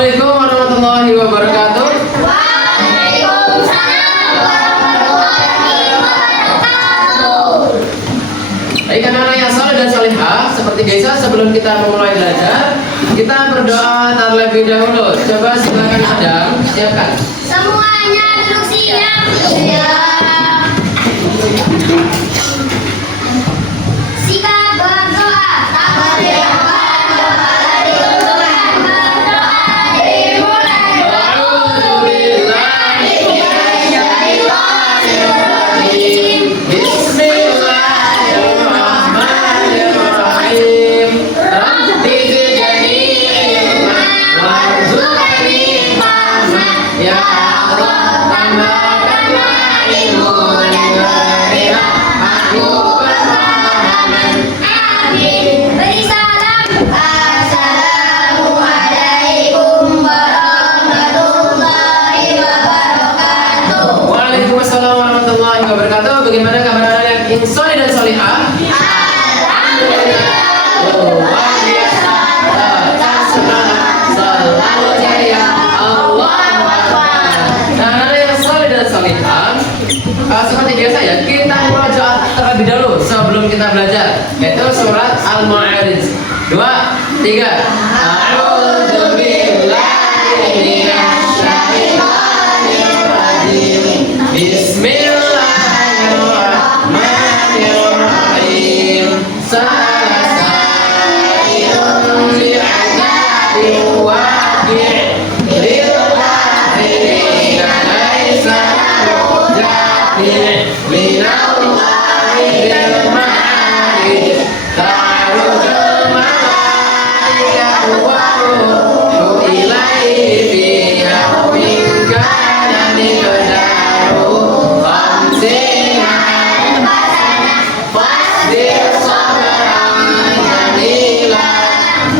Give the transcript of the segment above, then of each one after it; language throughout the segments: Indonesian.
Assalamualaikum warahmatullahi wabarakatuh. Waalaikumsalam warahmatullahi wabarakatuh. Baik anak-anak yang saleh dan salihah, seperti biasa sebelum kita memulai belajar, kita berdoa terlebih dahulu. Coba silakan Adam, siapkan. Semuanya duduk siap. Sikap berdoa. Takbir berdoa dimulai. Berdoa dimulai. A'udzubillahi minasyaitonirrajim. Bismillahirrahmanirrahim. Rabbi zidni ilman warzuqni fahman. Ya Allah, tambahkanlah ilmu dan berilah aku pemahaman. Amin. Beri salam. Assalamualaikum warahmatullahi wabarakatuh. Waalaikumsalam warahmatullahi wabarakatuh. Bagaimana kabar anak yang soleh dan solihah? Alhamdulillah. Luar biasa. Tetap semangat, selalu jaya. Allahu Akbar. Nah, anak yang soleh dan solihah, seperti biasa ya, kita murojaah terlebih dahulu sebelum kita belajar, yaitu surat Al-Ma'arij. 2, 3. A'udzubillahi minasyaitonirrajim. Bismillahirrahmanirrahim. Salasailun bi'adzabin waqi' lil kafirina laisa lahu dafi' minallahi dzil ma'arij. Ta'arujul malaikatu war-ruhu ilaihi fi yawmin kana miqdaruhu khamsina alfa sanah. Fasbir sabran jamila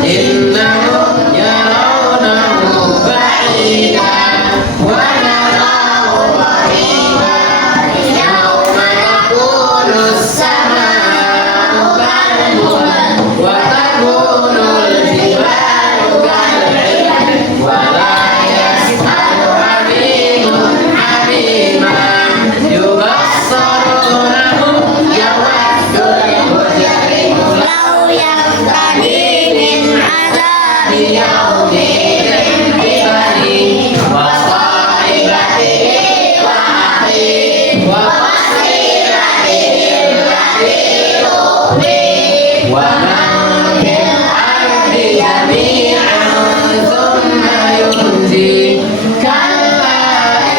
innahum yarawnahu ba'idan wa narahu qariban yawma yakunu as-samaa'u kalmuhal wa takunul jibalu kal'ihn wa la yas'alu hamimun hamiman yubassarunahum yawaddul mujrimu law yaftadi min azabi yawmin bibanihi wa sahibatihi wa akhihi wa fasilatihi allati tu'wihi wa man fil ardi jami'an thumma yunjihi. Kalla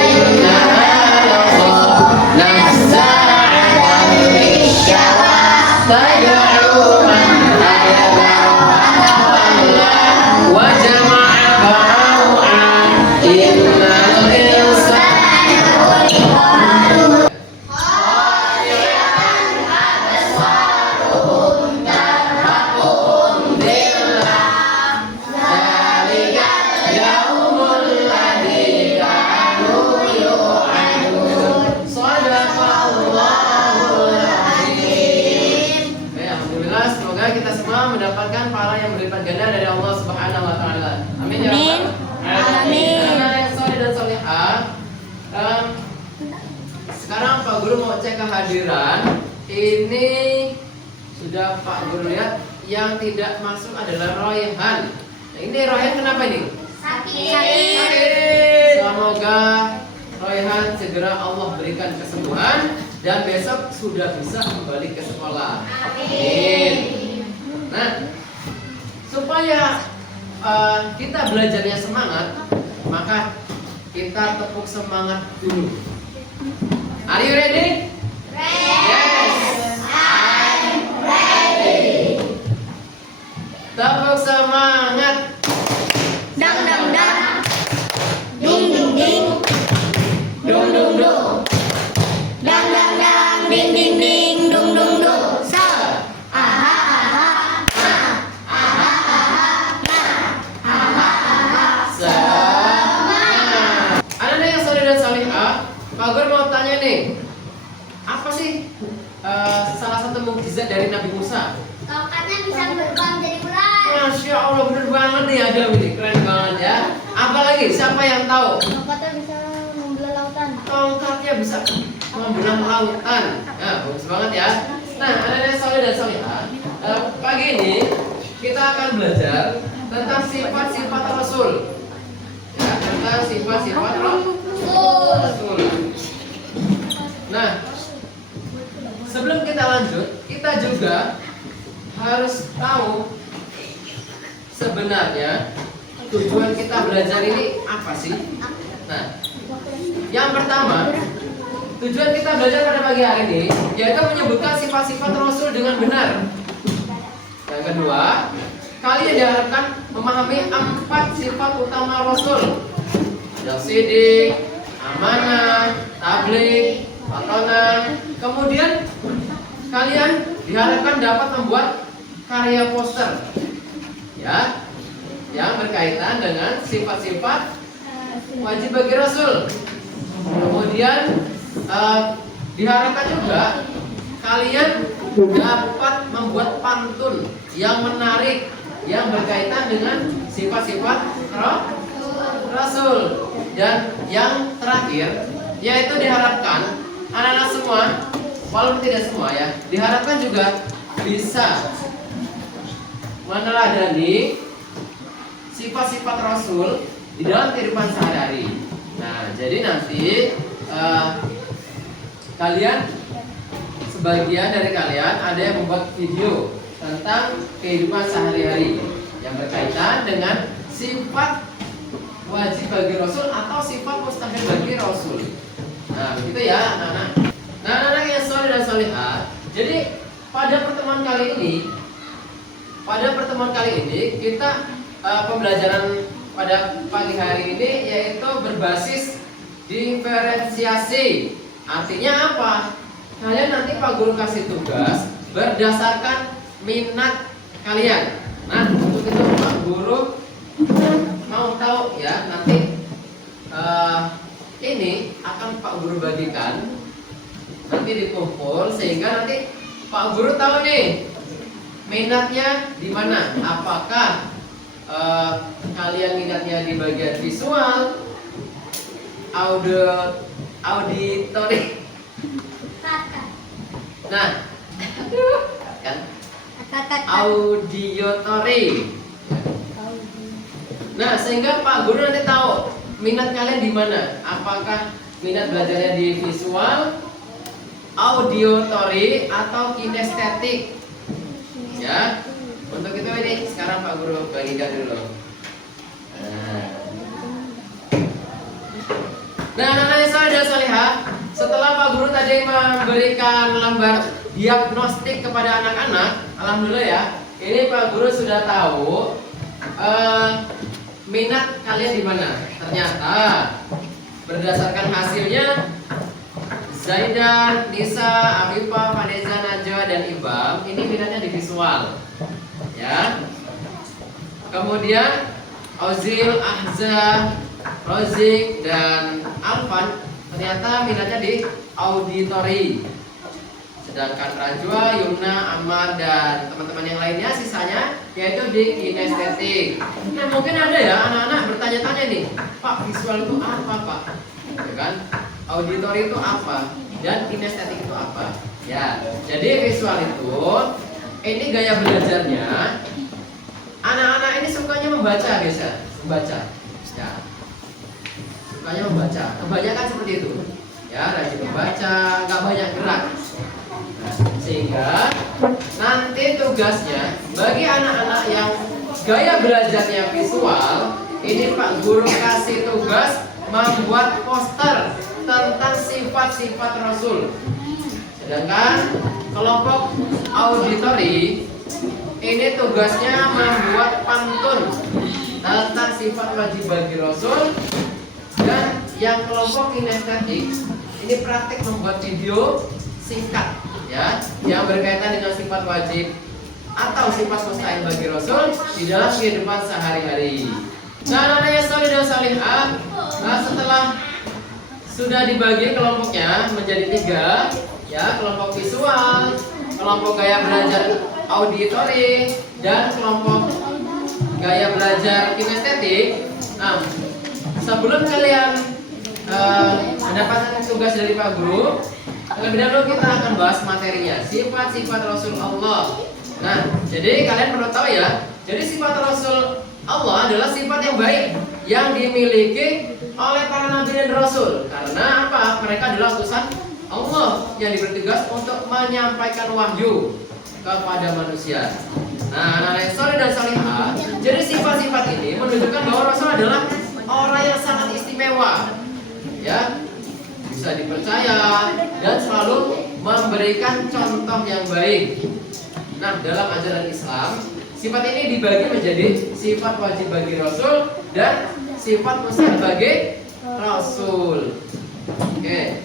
innaha laqad nazza'atan lish-shawa tad'u man adbara wa jama'a fa'au'a. Innal insana khuliqa Alhamdulillah, semoga kita semua mendapatkan pahala yang berlipat ganda dari Allah Subhanahu wa taala. Amin ya rabbal alamin. Anak yang saleh dan salihah, sekarang Pak Guru mau cek kehadiran. Ini sudah Pak Guru lihat yang tidak masuk adalah Royhan. Nah, ini Royhan kenapa ini? Sakit. Semoga Royhan segera Allah berikan kesembuhan dan besok sudah bisa kembali ke sekolah. Amin. Nah, supaya kita belajarnya semangat, maka kita tepuk semangat dulu. Are you ready? Yes, I'm ready. Tepuk semangat. Dang dang dang. Ding ding ding. Dung dung dung. Dang dang dang. Ding ding ding. Dung dung dung. So. Aha aha. Semangat. Anak-anak yang saleh dan salihah, Pak Guru mau tanya nih, apa sih salah satu mukjizat dari Nabi Musa? Tongkatnya bisa berubah menjadi ular. Masya Allah, bener banget nih Adam ini, keren banget ya. Apalagi siapa yang tahu? Tongkatnya bisa membelah lautan. Tongkatnya bisa membelah lautan. Nah, bagus banget ya. Nah, anak-anak soleh dan solehah, pagi ini kita akan belajar tentang sifat-sifat Rasul. Ya, tentang sifat-sifat Rasul. Nah, sebelum kita lanjut, kita juga harus tahu sebenarnya tujuan kita belajar ini apa sih? Nah, yang pertama, tujuan kita belajar pada pagi hari ini yaitu menyebutkan sifat-sifat Rasul dengan benar. Yang kedua, kalian diharapkan memahami 4 sifat utama Rasul. Ada sidik, amanah, tabligh, patongan. Kemudian kalian diharapkan dapat membuat karya poster, ya, yang berkaitan dengan sifat-sifat wajib bagi Rasul. Kemudian diharapkan juga kalian dapat membuat pantun yang menarik yang berkaitan dengan sifat-sifat Rasul. Dan yang terakhir yaitu diharapkan anak-anak semua, walaupun tidak semua ya, diharapkan juga bisa meneladani sifat-sifat Rasul di dalam kehidupan sehari-hari. Nah, jadi nanti kalian, sebagian dari kalian ada yang membuat video tentang kehidupan sehari-hari yang berkaitan dengan sifat wajib bagi Rasul atau sifat mustahil bagi Rasul. Nah, begitu ya anak-anak. Nah, anak-anak yang soleh dan solehah, jadi pada pertemuan kali ini kita pembelajaran pada pagi hari ini yaitu berbasis diferensiasi. Artinya apa? Kalian nanti Pak Guru kasih tugas berdasarkan minat kalian. Nah, untuk itu Pak Guru mau tahu ya, nanti ini akan Pak Guru bagikan, nanti dikumpul sehingga nanti Pak Guru tahu nih minatnya di mana. Apakah kalian minatnya di bagian visual, auditori. Nah, kan audiotori. Nah, sehingga Pak Guru nanti tahu minat kalian di mana. Apakah minat belajarnya di visual, audiotori, atau kinestetik? Ya, untuk itu ini sekarang Pak Guru bagikan dulu. Nah, anak-anak soleh dan solehah, setelah Pak Guru tadi memberikan lembar diagnostik kepada anak-anak, alhamdulillah ya, ini Pak Guru sudah tahu minat kalian di mana. Ternyata berdasarkan hasilnya Zaidan, Nisa, Afifah, Vanessa, Najwa, dan Ibam ini minatnya di visual, ya. Kemudian Ozil, Ahza, Rozik, dan Alvan ternyata minatnya di auditori. Sedangkan Rajwa, Yumna, Amar, dan teman-teman yang lainnya sisanya yaitu di kinestetik. Nah, mungkin ada ya anak-anak bertanya-tanya nih, Pak, visual itu apa, Pak? Ya kan? Auditori itu apa? Dan kinestetik itu apa? Ya, jadi visual itu ini gaya belajarnya. Anak-anak ini sukanya membaca, biasa membaca. Ya, sukanya membaca. Kebanyakan seperti itu. Ya, rajin membaca, nggak banyak gerak. Nah, sehingga nanti tugasnya bagi anak-anak yang gaya belajarnya visual, ini Pak Guru kasih tugas membuat poster tentang sifat-sifat Rasul. Sedangkan kelompok auditori ini tugasnya membuat pantun tentang sifat wajib bagi Rasul. Dan yang kelompok kinestetik ini praktik membuat video singkat, ya, yang berkaitan dengan sifat wajib atau sifat mustahil bagi Rasul di dalam kehidupan sehari-hari. Nah, anak-anak soleh dan solehah, setelah sudah dibagi kelompoknya menjadi 3, ya, kelompok visual, kelompok gaya belajar auditori, dan kelompok gaya belajar kinestetik. Nah, sebelum kalian mendapatkan tugas dari Pak Guru, terlebih dahulu kita akan bahas materinya, sifat-sifat Rasul Allah. Nah, jadi kalian perlu tahu ya, jadi sifat Rasul Allah adalah sifat yang baik yang dimiliki oleh para nabi dan rasul. Karena apa? Mereka adalah utusan Allah yang diberi tugas untuk menyampaikan wahyu kepada manusia. Nah, anak-anak soleh dan solihah, jadi sifat-sifat ini menunjukkan bahwa Rasul adalah orang yang sangat istimewa, ya, bisa dipercaya dan selalu memberikan contoh yang baik. Nah, dalam ajaran Islam, sifat ini dibagi menjadi sifat wajib bagi Rasul dan sifat mustahil bagi Rasul. Oke.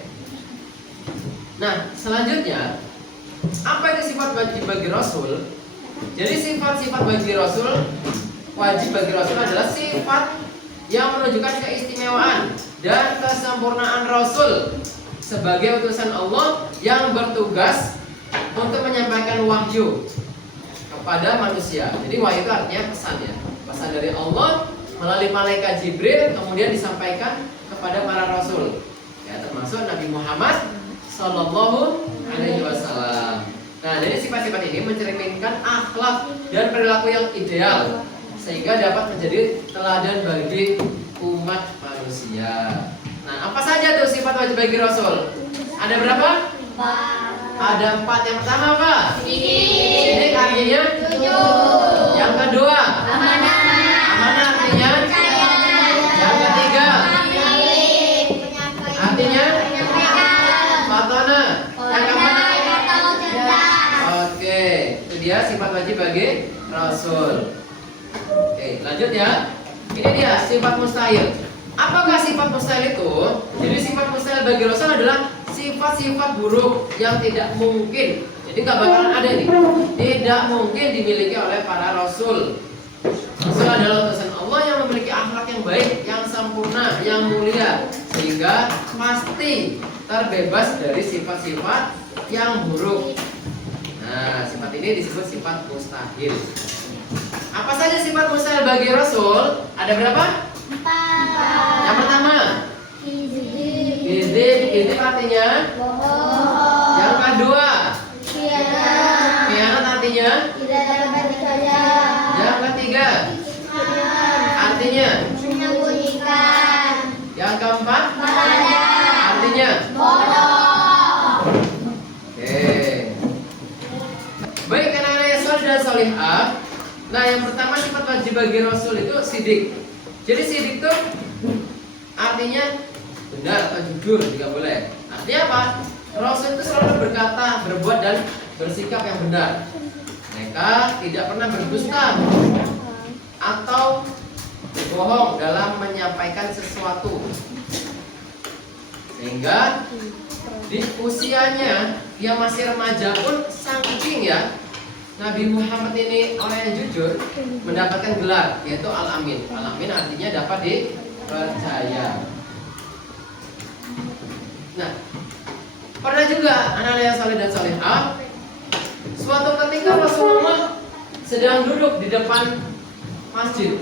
Nah, selanjutnya, apa itu sifat wajib bagi Rasul? Jadi sifat-sifat bagi Rasul, wajib bagi Rasul adalah sifat yang menunjukkan keistimewaan dan kesempurnaan Rasul sebagai utusan Allah yang bertugas untuk menyampaikan wahyu kepada manusia. Jadi wahyu itu artinya pesan ya, pesan dari Allah melalui malaikat Jibril kemudian disampaikan kepada para rasul, ya, termasuk Nabi Muhammad Sallallahu Alaihi Wasallam. Nah, jadi sifat-sifat ini mencerminkan akhlak dan perilaku yang ideal sehingga dapat menjadi teladan bagi umat manusia. Nah, apa saja tuh sifat wajib bagi Rasul? Ada berapa? 4. Ada 4. Yang pertama apa? Sidik. Artinya? Jujur. Yang kedua? Amanah. Amanah artinya? Percaya. Yang ketiga? Baik. Artinya? Menyampaikan. Fatona. Yang keempat? Atau cerdas. Oke, itu dia sifat wajib bagi Rasul. Oke, lanjut ya. Ini dia sifat mustahil. Apakah sifat mustahil itu? Jadi sifat mustahil bagi Rasul adalah sifat-sifat buruk yang tidak mungkin. Jadi nggak bakalan ada nih. Tidak mungkin dimiliki oleh para Rasul. Rasul adalah utusan Allah yang memiliki akhlak yang baik, yang sempurna, yang mulia, sehingga pasti terbebas dari sifat-sifat yang buruk. Nah, sifat ini disebut sifat mustahil. Apa saja sifat mustahil bagi Rasul? Ada berapa? 4. Yang pertama, Kizib artinya? Bohong. Yang kedua, Khianat. khianat artinya? Tidak dapat dipercaya. Yang ketiga, artinya? Menyembunyikan. Yang keempat, Badan. artinya? Bodoh. Oke. Baik, anak-anak yang soleh dan solihah. Nah, yang pertama sifat wajib bagi Rasul itu sidik. Jadi sidik itu artinya benar atau jujur juga boleh. Artinya apa? Rasul itu selalu berkata, berbuat dan bersikap yang benar. Mereka tidak pernah berdusta atau bohong dalam menyampaikan sesuatu. Sehingga di usianya yang masih remaja pun saking ya, Nabi Muhammad ini orang yang jujur mendapatkan gelar yaitu Al-Amin. Al-Amin artinya dapat dipercaya. Nah, pernah juga anak-anak yang saleh dan salehah, suatu ketika Rasulullah sedang duduk di depan masjid,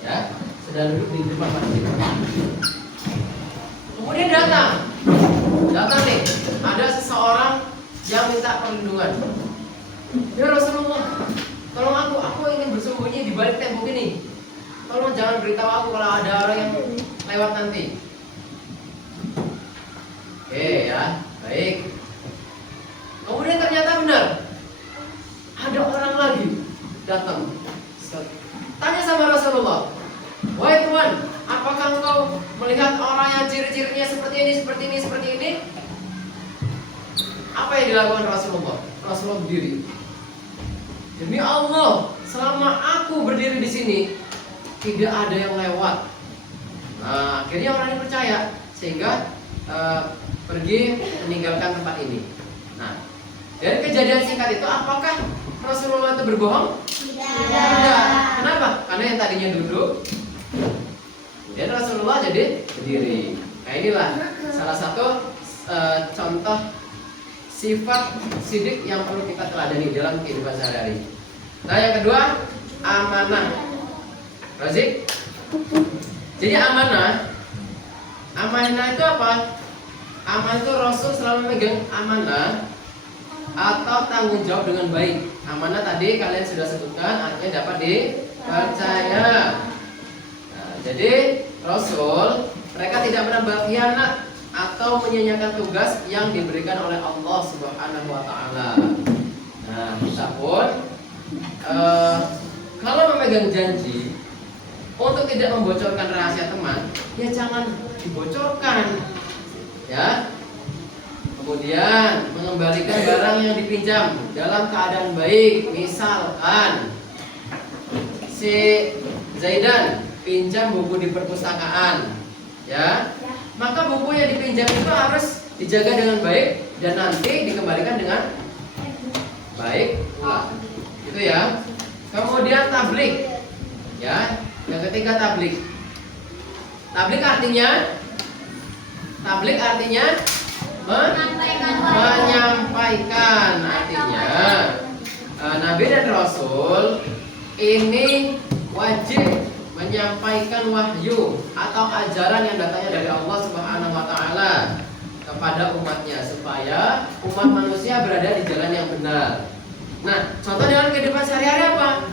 ya, sedang duduk di depan masjid. Kemudian datang nih, ada seseorang yang minta perlindungan. Ya Rasulullah, tolong aku ingin bersembunyi di balik tembok ini. Tolong jangan beritahu aku kalau ada orang yang lewat nanti. Oke ya, baik. Kemudian ternyata benar, ada orang lagi datang. Tanya sama Rasulullah, wahai Tuhan, apakah engkau melihat orang yang ciri-cirinya seperti ini? Apa yang dilakukan Rasulullah? Rasulullah berdiri. Demi Allah, selama aku berdiri di sini, tidak ada yang lewat. Nah, akhirnya orang ini percaya, sehingga pergi meninggalkan tempat ini. Nah, dari kejadian singkat itu, apakah Rasulullah itu berbohong? Tidak. Kenapa? Karena yang tadinya duduk, dan Rasulullah jadi berdiri. Nah, inilah salah satu contoh sifat sidik yang perlu kita teladani dalam kehidupan sehari-hari. Nah, yang kedua, amanah. Razik? Jadi amanah itu apa? Amanah itu Rasul selalu memegang amanah atau tanggung jawab dengan baik. Amanah tadi kalian sudah sebutkan artinya dapat dipercaya. Nah, jadi Rasul mereka tidak pernah berkhianat atau menyia-nyiakan tugas yang diberikan oleh Allah Subhanahu wa taala. Nah, kita pun kalau memegang janji untuk tidak membocorkan rahasia teman, ya jangan dibocorkan. Ya. Kemudian mengembalikan barang yang dipinjam dalam keadaan baik. Misalkan si Zaidan pinjam buku di perpustakaan, ya, maka buku yang dipinjam itu harus dijaga dengan baik dan nanti dikembalikan dengan baik pula. Gitu ya. Kemudian tablik, ya, yang ketiga tablik. Tablik artinya menyampaikan artinya Nabi dan Rasul ini wajib menyampaikan wahyu atau ajaran yang datangnya dari Allah Subhanahu wa taala kepada umatnya supaya umat manusia berada di jalan yang benar. Nah, contoh dalam kehidupan sehari-hari apa?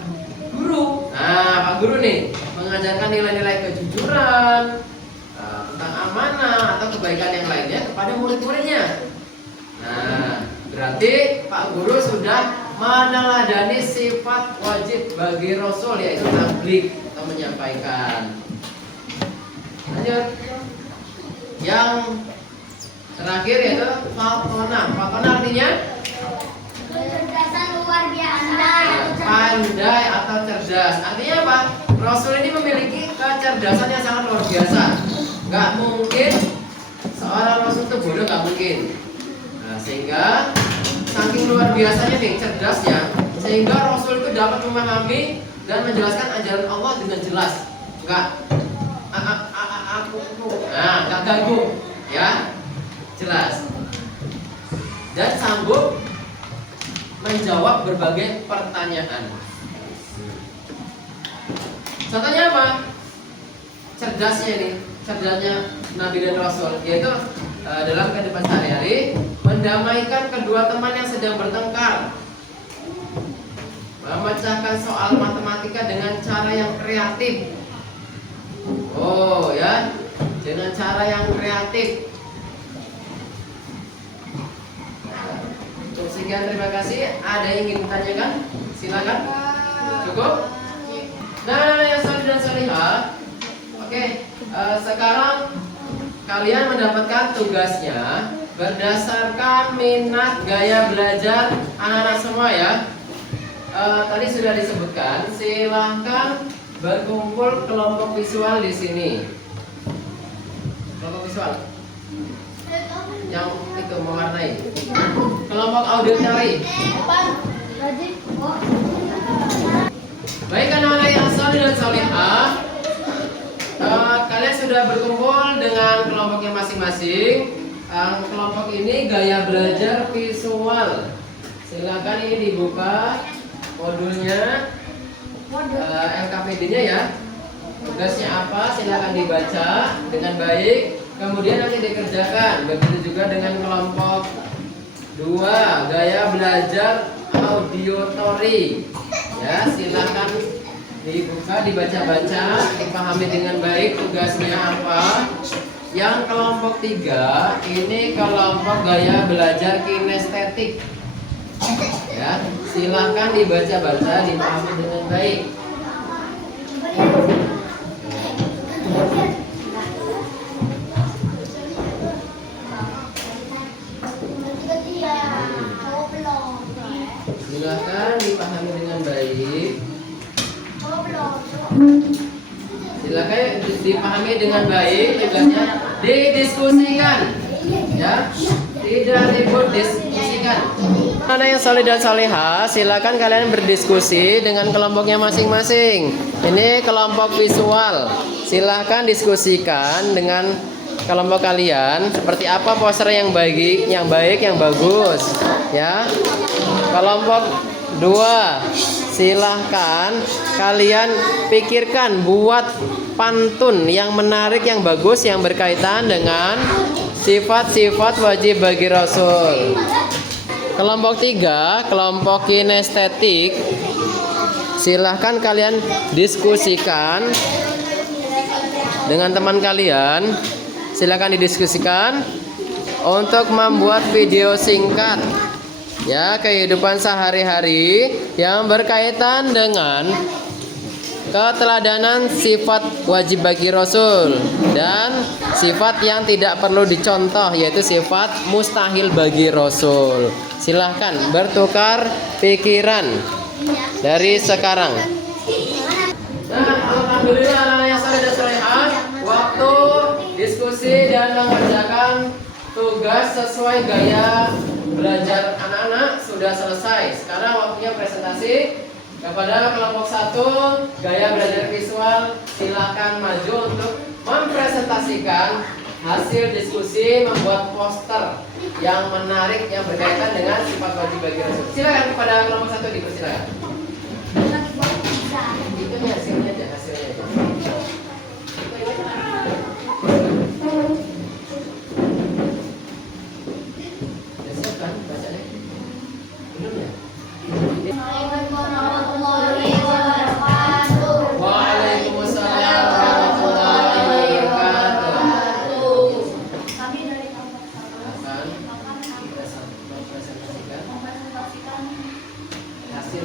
Guru. Nah, Pak Guru nih mengajarkan nilai-nilai kejujuran, tentang amanah atau kebaikan yang lainnya kepada murid-muridnya. Nah, berarti Pak Guru sudah meneladani sifat wajib bagi Rasul yaitu tabligh atau menyampaikan. Lanjut. Yang terakhir yaitu fatona. Fatona artinya kecerdasan luar biasa. Pandai atau cerdas. Artinya apa? Rasul ini memiliki kecerdasan yang sangat luar biasa. Gak mungkin seorang Rasul itu bodoh, gak mungkin. Nah, sehingga saking luar biasanya nih cerdasnya, sehingga Rasul itu dapat memahami dan menjelaskan ajaran Allah dengan jelas. Gak gak gagu, ya, jelas. Dan sanggup menjawab berbagai pertanyaan. Contohnya apa? Cerdasnya ini, cerdasnya Nabi dan Rasul, yaitu dalam kehidupan sehari-hari mendamaikan kedua teman yang sedang bertengkar, memecahkan soal matematika dengan cara yang kreatif. Oh ya, dengan cara yang kreatif. Sekian, terima kasih. Ada yang ingin ditanyakan? Silakan. Cukup? Nah, yang salih dan salihah. Oke, sekarang kalian mendapatkan tugasnya berdasarkan minat gaya belajar anak-anak semua ya. Tadi sudah disebutkan. Silahkan berkumpul kelompok visual di sini. Kelompok visual yang itu mewarnai. Kelompok auditory. Baik anak-anak yang saleh dan salihah, kalian sudah berkumpul dengan kelompoknya masing-masing. Kelompok ini gaya belajar visual. Silakan ini dibuka modulnya, LKPD-nya ya. Tugasnya apa? Silakan dibaca dengan baik. Kemudian nanti dikerjakan. Begitu juga dengan kelompok 2, gaya belajar auditory. Ya, silakan dibuka, dibaca-baca, dipahami dengan baik tugasnya apa. Yang kelompok 3 ini kelompok gaya belajar kinestetik. Ya, silakan dibaca-baca, dipahami dengan baik. Silakan dipahami dengan baik. Silakan dipahami dengan baik. Tugasnya didiskusikan, ya, tidak ribut, diskusikan. Ada yang saleh dan salehah, silakan kalian berdiskusi dengan kelompoknya masing-masing. Ini kelompok visual. Silakan diskusikan dengan kelompok kalian seperti apa poster yang baik, yang bagus, ya. Kelompok 2, silahkan kalian pikirkan buat pantun yang menarik, yang bagus, yang berkaitan dengan sifat-sifat wajib bagi Rasul. Kelompok 3, kelompok kinestetik, silahkan kalian diskusikan dengan teman kalian. Silahkan didiskusikan untuk membuat video singkat ya, kehidupan sehari-hari yang berkaitan dengan keteladanan sifat wajib bagi Rasul dan sifat yang tidak perlu dicontoh, yaitu sifat mustahil bagi Rasul. Silahkan bertukar pikiran dari sekarang. Nah, alhamdulillah anak-anak yang saleh dan salehah, waktu diskusi dan mengerjakan tugas sesuai gaya belajar anak-anak sudah selesai. Sekarang waktunya presentasi. Kepada kelompok 1 gaya belajar visual, silahkan maju untuk mempresentasikan hasil diskusi, membuat poster yang menarik yang berkaitan dengan sifat wajib bagi Rasul. Silakan kepada kelompok 1 dipersilakan. Itu nih hasilnya aja, hasilnya aja. Ya, silakan baca deh. Belum ya? Waalaikumsalam warahmatullahi wabarakatuh. Kami dari kelompok 1 Akan kita mempresentasikan hasil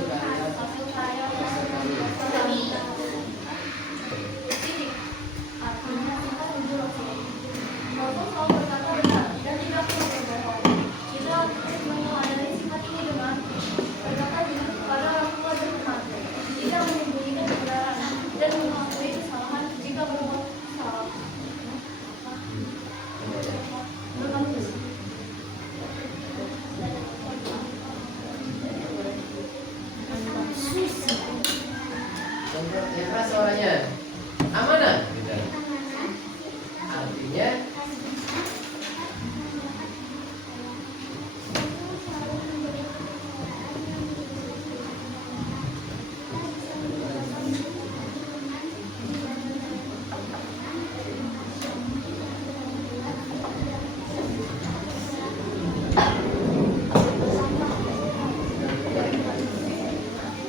karya kami. Artinya kita menuju Rasul. Rasul selalu berkata benar dan tidak pernah berbohong. Kita menyadari sifat ini dengan berkata jujur kepada orang tua dan teman, tidak menyembunyikan kebenaran dan mengakui kesalahan jika berbuat salah. yang keras suaranya amanah gitu. Artinya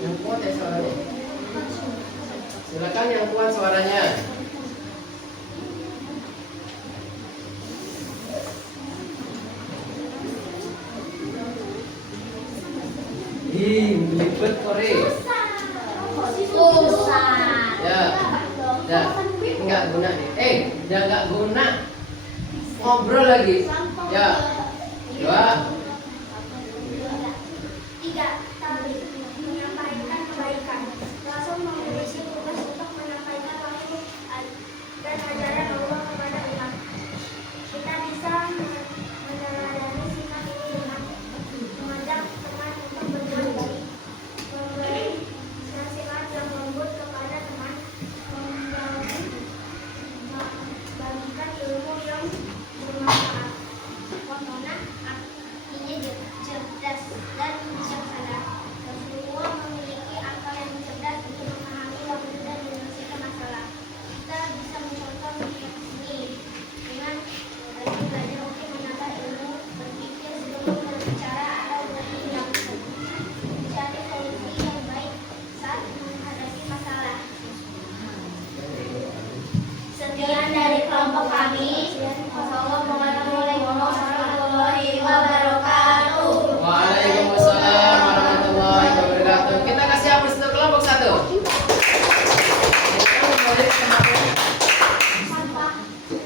yang kuat ya suaranya. Silakan yang kuat suaranya. Libet kore. Susah. Ya. Ya. Enggak guna nih. Ya enggak guna. Ngobrol lagi. Ya. 2. 3. Menyampaikan kebaikan. Rasul memiliki tugas untuk menyampaikan wahyu dan ajaran Allah kepada umat. Kita bisa meneladani sifat ini dengan mengajak teman untuk berbuat baik, memberi nasihat yang lembut kepada teman, membagikan ilmu yang bermanfaat. Wahana artinya cerdas dan bijaksana. Rasulullah memiliki akal yang cerdas untuk memahami wahyu dan menyelesaikan masalah. Kita bisa mencontoh ini dengan belajar untuk menambah ilmu, berpikir sebelum berbicara atau bertindak, mencari solusi yang baik saat menghadapi masalah. Sekian dari kelompok kami. Wassalamualaikum warahmatullahi wabarakatuh. Waalaikumsalam warahmatullahi wabarakatuh. Kita kasih aplaus untuk kelompok 1.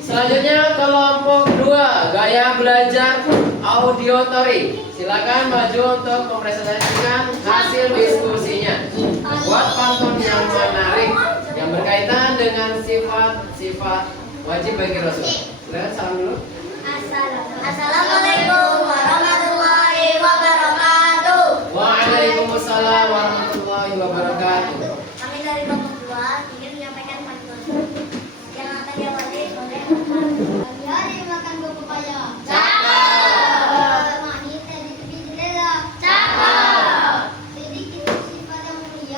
Selanjutnya kelompok 2 gaya belajar auditory. Silakan maju untuk mempresentasikan hasil diskusinya. Buat pantun yang menarik yang berkaitan dengan sifat-sifat wajib bagi Rasul. Silakan salam dulu. Assalamualaikum warahmatullahi wabarakatuh. Waalaikumsalam warahmatullahi wabarakatuh. Kami dari kelompok 2 ingin menyampaikan pantun yang akan diawali oleh hari makan buah pepaya. Cakep. Manis dari tepi jendela. Cakep. Sedikit sifat yang mulia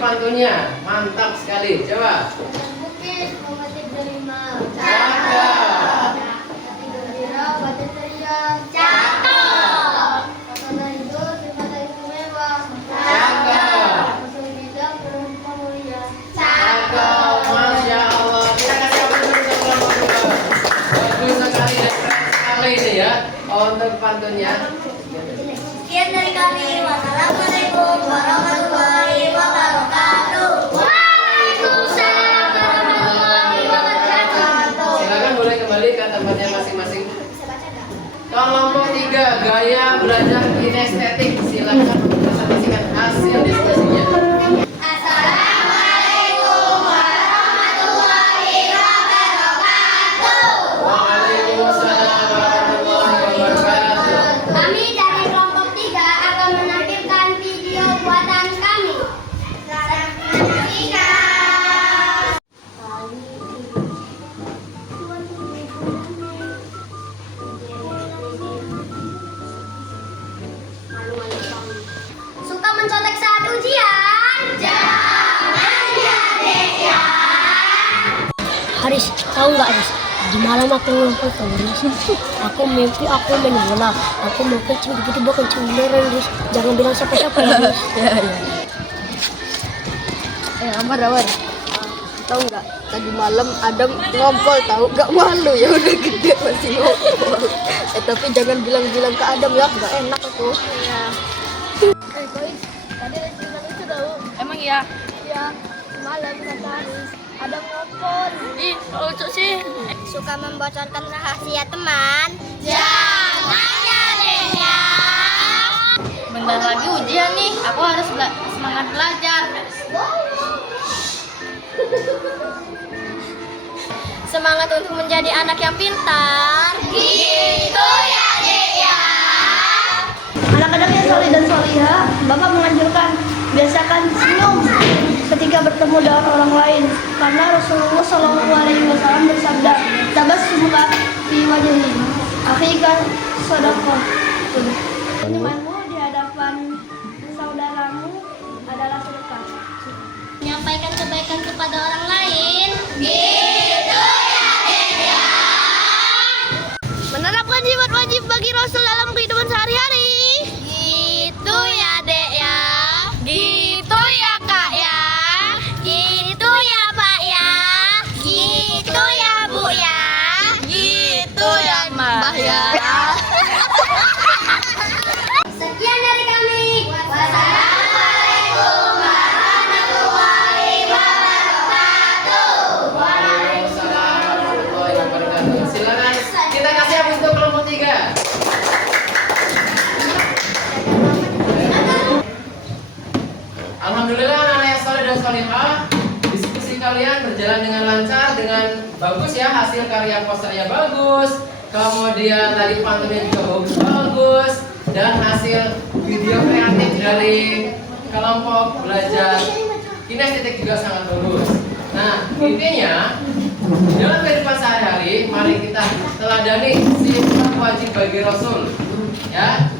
pantunnya. Mantap sekali. Coba. Bukit memetik delima. Cakep. Hati gembira baca ceria. Cakep. Pesona hijau wisata istimewa. Cakep. Musuh bijak berhubungan mulia. Cakep. Masya Allah. Kita kasih aplaus untuk kelompok 2. Bagus sekali dan keren sekali ini ya untuk pantunnya. Sekian dari kami. Wassalamualaikum warahmatullahi wabarakatuh. Waalaikumsalam warahmatullahi wabarakatuh. Silakan boleh kembali ke tempatnya masing-masing. Bisa baca nggak? Kelompok 3, gaya belajar kinestetik. Silakan presentasikan hasil diskusinya. Assalamualaikum warahmatullahi wabarakatuh. Waalaikumsalam warahmatullahi wabarakatuh. Kami dari kelompok 3 akan menampilkan video buatan kami. Selamat menyaksikan. Suka mencontek saat ujian? Jangan ya, Dek ya. Haris, tahu nggak Haris? Di malam aku ngumpul tuh Haris. Aku mimpi aku main bola. Aku mau kencing, tiba-tiba kencing beneran Haris. Jangan bilang siapa-siapa ya Haris. Amar. Tahu nggak? Tadi malam Adam ngompol tahu nggak malu ya udah gede masih ngompol. Tapi jangan bilang-bilang ke Adam ya nggak enak aku. Iya. Kois, tadi ada cerita lucu tahu. Emang iya? Iya. Semalam kata Haris Adam ngompol. Ih, lucu sih. Suka membocorkan rahasia teman? Jangan ya, Dek ya. Bentar lagi ujian nih. Aku harus semangat belajar. Semangat untuk menjadi anak yang pintar. Gitu ya, Dek ya. Anak-anak yang soleh dan solihah, Bapak menganjurkan biasakan senyum ketika bertemu dengan orang lain, karena Rasulullah Shallallahu Alaihi Wasallam bersabda, "Tabassumuka fi wajhi akhika shadaqah." Senyumanmu di hadapan saudaramu adalah sedekah. Menyampaikan kebaikan kepada orang lain. Gitu ya, Dek ya. Menerapkan sifat wajib bagi Rasul dalam kehidupan sehari-hari. Gitu ya, Dek ya. Gitu ya, Kak ya. Gitu ya, Pak ya. Gitu ya, Bu ya. Gitu ya, Mbah ya. Sekian dari kami. Wassalamualaikum warahmatullahi wabarakatuh. Waalaikumsalam warahmatullahi wabarakatuh. Silakan kita kasih aplaus untuk kelompok 3. Alhamdulillah anak-anak yang soleh dan solehah, diskusi kalian berjalan dengan lancar, dengan bagus ya, hasil karya posternya bagus, kemudian tadi pantunnya juga bagus, dan hasil video kreatif dari kelompok belajar kinestetik juga sangat bagus. Nah, intinya dalam kehidupan sehari-hari, mari kita teladani sifat wajib bagi Rasul, ya.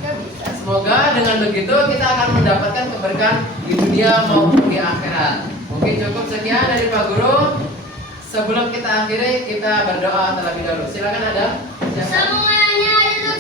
Semoga dengan begitu kita akan mendapatkan keberkahan di dunia maupun di akhirat. Mungkin cukup sekian dari Pak Guru. Sebelum kita akhiri, kita berdoa terlebih dahulu. Silakan Adam. Semuanya itu